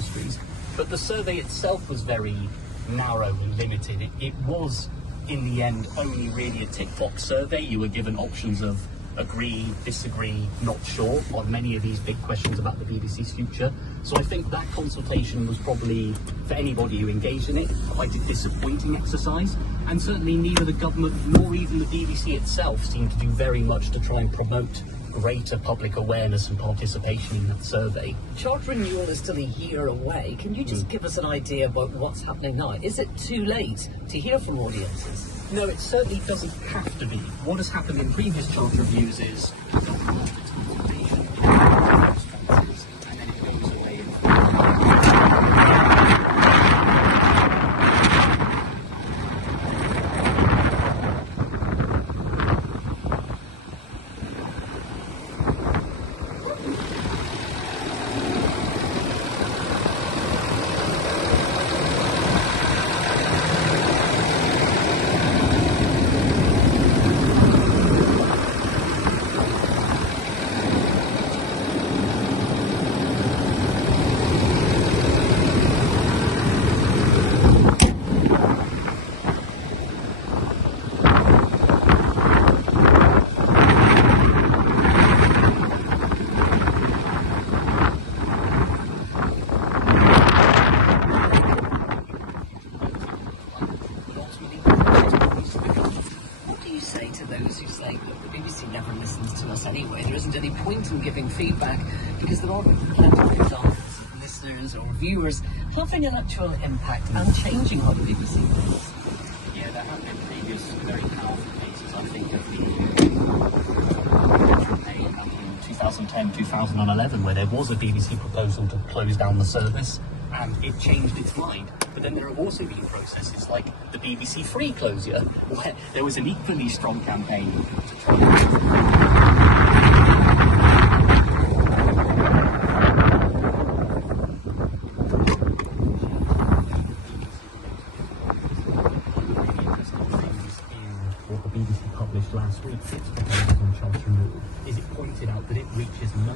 industries. But the survey itself was very narrow and limited. It was, in the end, only really a tick box survey. You were given options of agree, disagree, not sure on many of these big questions about the BBC's future. So I think that consultation was probably, for anybody who engaged in it, quite a disappointing exercise. And certainly neither the government nor even the BBC itself seemed to do very much to try and promote greater public awareness and participation in that survey. Charter renewal is still a year away. Can you just give us an idea about what's happening now? Is it too late to hear from audiences? No, it certainly doesn't have to be. What has happened in previous charter reviews is the government has consultation, responses, and then it goes away. Anyway, there isn't any point in giving feedback because there aren't plenty of examples of listeners or viewers having an actual impact and changing how the BBC thinks. Yeah, there have been previous very powerful cases, I think, of the 2010-2011, where there was a BBC proposal to close down the service and it changed its mind. But then there have also been processes like the BBC Free closure, where there was an equally strong campaign to try last week, its proposals on charter renewal, is it pointed out that it reaches 90%.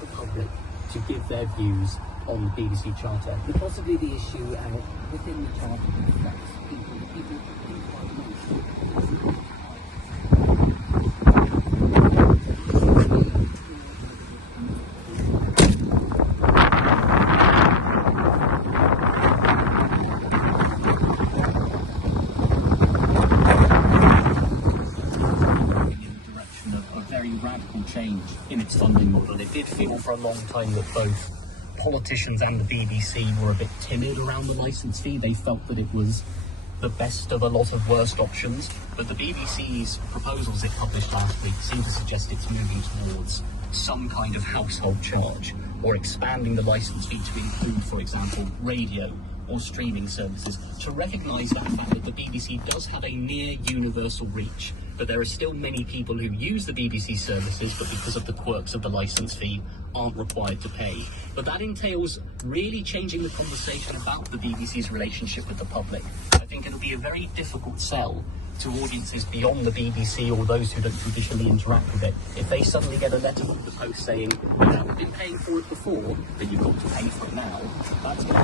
The public to give their views on the BBC Charter. And possibly the issue within the Charter reflects people change in its funding model. It did feel for a long time that both politicians and the BBC were a bit timid around the licence fee. They felt that it was the best of a lot of worst options, but the BBC's proposals it published last week seem to suggest it's moving towards some kind of household charge, or expanding the licence fee to include, for example, radio or streaming services, to recognise that fact that the BBC does have a near universal reach, but there are still many people who use the BBC services, but because of the quirks of the licence fee, aren't required to pay. But that entails really changing the conversation about the BBC's relationship with the public. I think it'll be a very difficult sell to audiences beyond the BBC or those who don't traditionally interact with it. If they suddenly get a letter from the post saying, you haven't been paying for it before, but you've got to pay for it now, that's going to